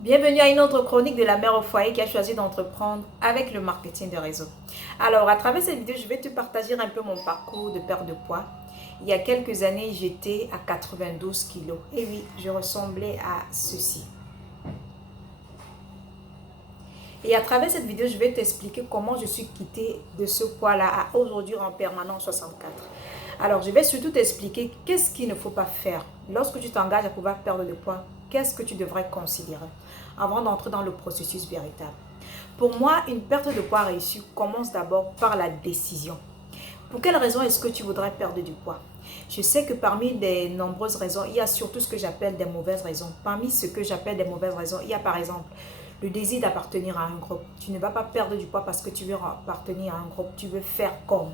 Bienvenue à une autre chronique de la mère au foyer qui a choisi d'entreprendre avec le marketing de réseau. Alors, à travers cette vidéo, je vais te partager un peu mon parcours de perte de poids. Il y a quelques années, j'étais à 92 kilos. Et oui, je ressemblais à ceci. Et à travers cette vidéo, je vais t'expliquer comment je suis quittée de ce poids-là à aujourd'hui en permanent 64. Alors, je vais surtout t'expliquer qu'est-ce qu'il ne faut pas faire. Lorsque tu t'engages à pouvoir perdre de poids, qu'est-ce que tu devrais considérer avant d'entrer dans le processus véritable. Pour moi, une perte de poids réussie commence d'abord par la décision. Pour quelle raison est-ce que tu voudrais perdre du poids? Je sais que parmi des nombreuses raisons, il y a surtout ce que j'appelle des mauvaises raisons. Parmi ce que j'appelle des mauvaises raisons, il y a par exemple le désir d'appartenir à un groupe. Tu ne vas pas perdre du poids parce que tu veux appartenir à un groupe, tu veux faire comme.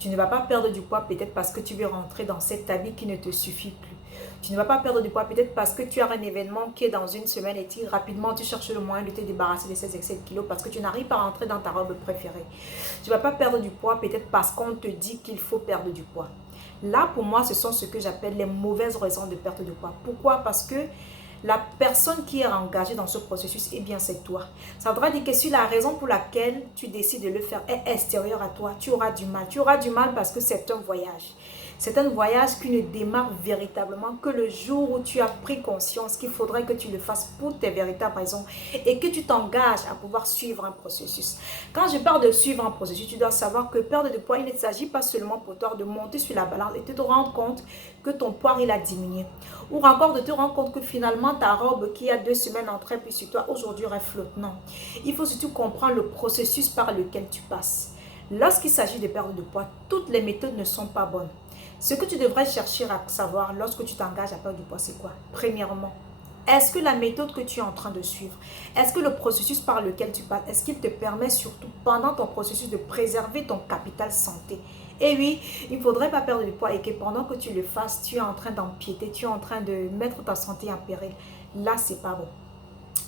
Tu ne vas pas perdre du poids peut-être parce que tu veux rentrer dans cet habit qui ne te suffit plus. Tu ne vas pas perdre du poids peut-être parce que tu as un événement qui est dans une semaine et rapidement tu cherches le moyen de te débarrasser de ces excès de kilos parce que tu n'arrives pas à rentrer dans ta robe préférée. Tu ne vas pas perdre du poids peut-être parce qu'on te dit qu'il faut perdre du poids. Là, pour moi, ce sont ce que j'appelle les mauvaises raisons de perte de poids. Pourquoi? Parce que la personne qui est engagée dans ce processus, eh bien, c'est toi. Ça voudra dire que si la raison pour laquelle tu décides de le faire est extérieure à toi, tu auras du mal. Tu auras du mal parce que c'est un voyage. C'est un voyage qui ne démarre véritablement que le jour où tu as pris conscience qu'il faudrait que tu le fasses pour tes véritables raisons et que tu t'engages à pouvoir suivre un processus. Quand je parle de suivre un processus, tu dois savoir que perdre de poids, il ne s'agit pas seulement pour toi de monter sur la balance et de te rendre compte que ton poids il a diminué. Ou encore de te rendre compte que finalement ta robe qui a 2 semaines en très plus sur toi aujourd'hui reflotte. Non. Il faut surtout comprendre le processus par lequel tu passes. Lorsqu'il s'agit de perdre de poids, toutes les méthodes ne sont pas bonnes. Ce que tu devrais chercher à savoir lorsque tu t'engages à perdre du poids, c'est quoi? Premièrement, est-ce que la méthode que tu es en train de suivre, est-ce que le processus par lequel tu passes, est-ce qu'il te permet surtout pendant ton processus de préserver ton capital santé? Et oui, il ne faudrait pas perdre du poids et que pendant que tu le fasses, tu es en train d'empiéter, tu es en train de mettre ta santé en péril. Là, c'est pas bon.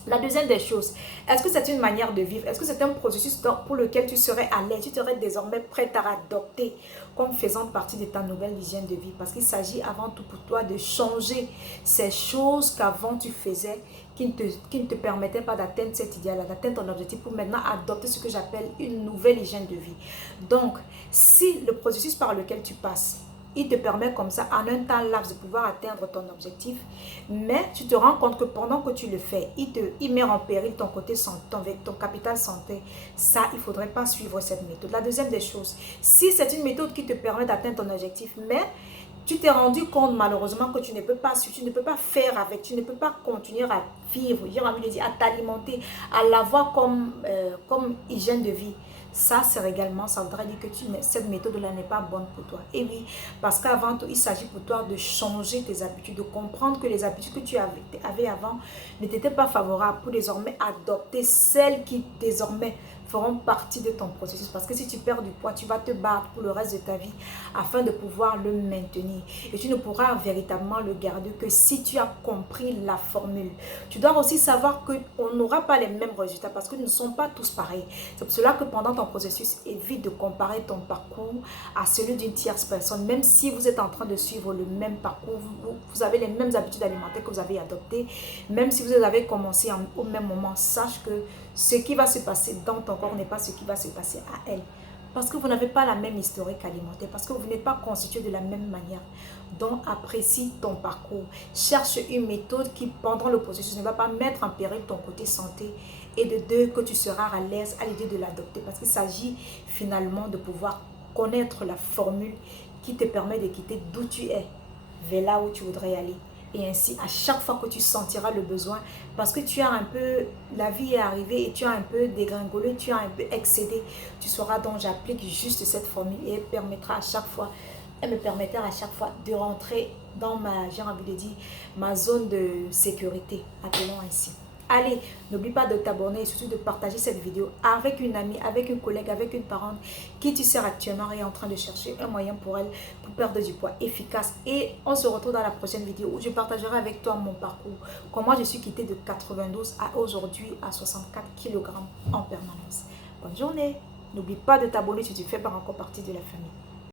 La deuxième des choses, est-ce que c'est une manière de vivre? Est-ce que c'est un processus pour lequel tu serais à l'aise? Tu serais désormais prête à adopter comme faisant partie de ta nouvelle hygiène de vie? Parce qu'il s'agit avant tout pour toi de changer ces choses qu'avant tu faisais qui ne te permettaient pas d'atteindre cet idéal, d'atteindre ton objectif pour maintenant adopter ce que j'appelle une nouvelle hygiène de vie. Donc, si le processus par lequel tu passes, il te permet comme ça, en un temps laps, de pouvoir atteindre ton objectif. Mais tu te rends compte que pendant que tu le fais, il met en péril ton côté santé, ton capital santé. Ça, il ne faudrait pas suivre cette méthode. La deuxième des choses, si c'est une méthode qui te permet d'atteindre ton objectif, mais tu t'es rendu compte malheureusement que tu ne peux pas suivre, tu ne peux pas faire avec, tu ne peux pas continuer à vivre, j'ai envie de dire, à t'alimenter, à l'avoir comme hygiène de vie. Ça, c'est également, ça voudrait dire que cette méthode-là n'est pas bonne pour toi. Et oui, parce qu'avant tout, il s'agit pour toi de changer tes habitudes, de comprendre que les habitudes que tu avais avant ne t'étaient pas favorables pour désormais adopter celles qui désormais feront partie de ton processus. Parce que si tu perds du poids, tu vas te battre pour le reste de ta vie afin de pouvoir le maintenir. Et tu ne pourras véritablement le garder que si tu as compris la formule. Tu dois aussi savoir qu'on n'aura pas les mêmes résultats parce que nous ne sommes pas tous pareils. C'est pour cela que pendant ton processus, évite de comparer ton parcours à celui d'une tierce personne. Même si vous êtes en train de suivre le même parcours, vous avez les mêmes habitudes alimentaires que vous avez adoptées, même si vous avez commencé au même moment, sache que ce qui va se passer dans ton corps n'est pas ce qui va se passer à elle. Parce que vous n'avez pas la même historique alimentaire, parce que vous n'êtes pas constitué de la même manière. Donc, apprécie ton parcours. Cherche une méthode qui, pendant le processus, ne va pas mettre en péril ton côté santé. Et de deux, que tu seras à l'aise à l'idée de l'adopter. Parce qu'il s'agit finalement de pouvoir connaître la formule qui te permet de quitter d'où tu es vers là où tu voudrais aller. Et ainsi, à chaque fois que tu sentiras le besoin, parce que tu as un peu, la vie est arrivée et tu as un peu dégringolé, tu as un peu excédé, tu sauras donc j'applique juste cette formule et elle permettra à chaque fois, elle me permettra à chaque fois de rentrer dans ma, j'ai envie de dire, ma zone de sécurité, appelons ainsi. Allez, n'oublie pas de t'abonner et surtout de partager cette vidéo avec une amie, avec une collègue, avec une parente qui tu sais actuellement est en train de chercher un moyen pour elle pour perdre du poids efficace. Et on se retrouve dans la prochaine vidéo où je partagerai avec toi mon parcours. Comment je suis quittée de 92 à aujourd'hui à 64 kg en permanence. Bonne journée. N'oublie pas de t'abonner si tu ne fais pas encore partie de la famille.